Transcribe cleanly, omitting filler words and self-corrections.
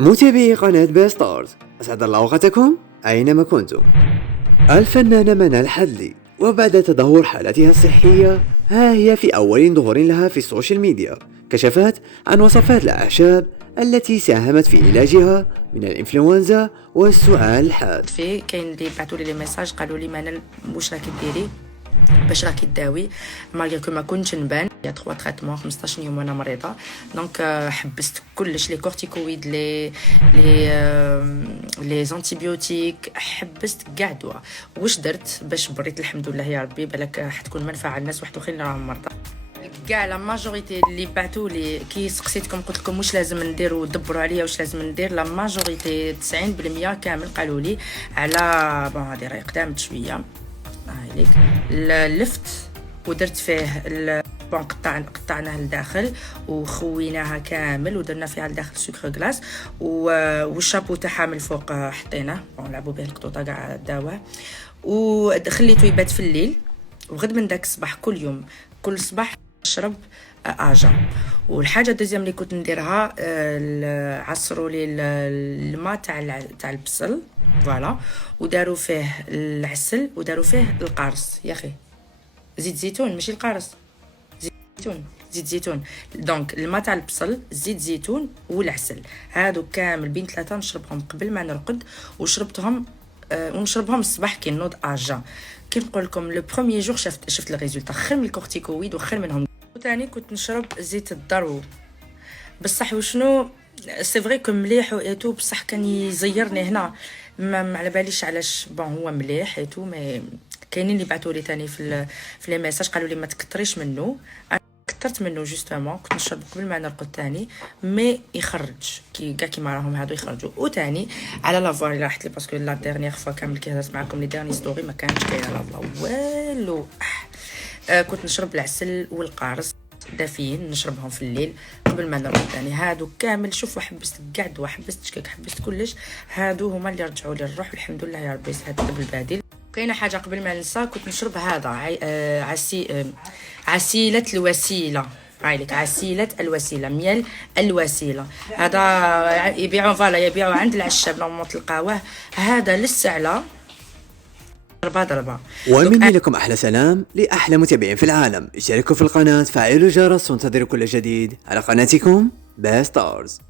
متابعي قناة بيستارز، أسعد الله أوقاتكم أينما كنتم. الفنانة منال الحدلي، وبعد تدهور حالتها الصحية ها هي في أول ظهور لها في السوشيال ميديا، كشفت عن وصفات الأعشاب التي ساهمت في علاجها من الإنفلونزا والسعال الحاد. كاين اللي بعثوا لي ميساج قالوا لي منال واش راكي ديري باش راكي تداوي مالغري كو ما كنتش نبان يا 3 تريتمون 15 يوم وانا مريضه دونك حبست كلش لي كورتيكويد لي زانتيبيوتيك حبست كاع دواء. واش درت باش بريت الحمد لله يا ربي بالك حتكون منفعه الناس واحد اخرين راهم مرضى كاع لا ماجوريتي اللي بعثوا لي كي سقسيتكم قلت لكم واش لازم ندير ودبروا عليا واش لازم ندير لا ماجوريتي 90% كامل قالوا لي على بون هذه راهي قدامت شويه هايليك اللفت ودرت فيه بون قطعناه لداخل وخويناها كامل ودرنا فيها لداخل سكر غلاس والشابو تاعها من الفوق حطيناه بون لعبوا به القطوطه كاع داوه وخليته يبات في الليل وغد من داك الصباح كل يوم كل صباح نشرب اجا. والحاجه الدوزيام اللي كنت نديرها عصروا لي الماء تاع البصل فوالا وداروا فيه العسل وداروا فيه القارص يا اخي زيت زيتون ماشي القارص زيت زيتون دونك الماء تاع البصل زيت زيتون والعسل هادو كامل بين 3 نشربهم قبل ما نرقد وشربتهم ونشربهم الصباح كي نوض اجا. كي نقول لكم لو بروميير جور شفت لي ريزولطا خير من الكورتيكويد وخير منهم. وثاني كنت نشرب زيت الضرو بصح وشنو سي فري كو مليح وايتو بصح كان يزيرني هنا ما على باليش علاش بون هو مليح ايتو مي كاينين اللي بعثوا لي ثاني في لي ميساج قالوا لي ما تكثريش منه. انا كثرت منه جوستومون كنت نشرب قبل ما نرقد ثاني مي يخرج كيما راهم هادو يخرجوا. وثاني على لافوار اللي راحت لي باسكو لا ديرنيير فوا كامل كي هضرت معكم لي ديرني ستوري ما كانتش كاينه لا والو كنت نشرب العسل والقارص دافين نشربهم في الليل قبل ما نرقد ثاني. هادو كامل شوفوا حبست كاع دواء حبست شكاك حبست كلش هادو هما اللي رجعوا لي الروح والحمد لله يا ربي يسعد بالبادل. كاينه حاجه قبل ما ننسى كنت نشرب هذا عسيله الوسيله عايلك عسيله الوسيله ميال الوسيله هذا يبيعوا عند العشاب نورمال تلقاوه هذا للسعله ضربه. ومني لكم أحلى سلام لأحلى متابعين في العالم. اشتركوا في القناة، فعلوا الجرس، وانتظروا كل جديد على قناتكم بيستارز.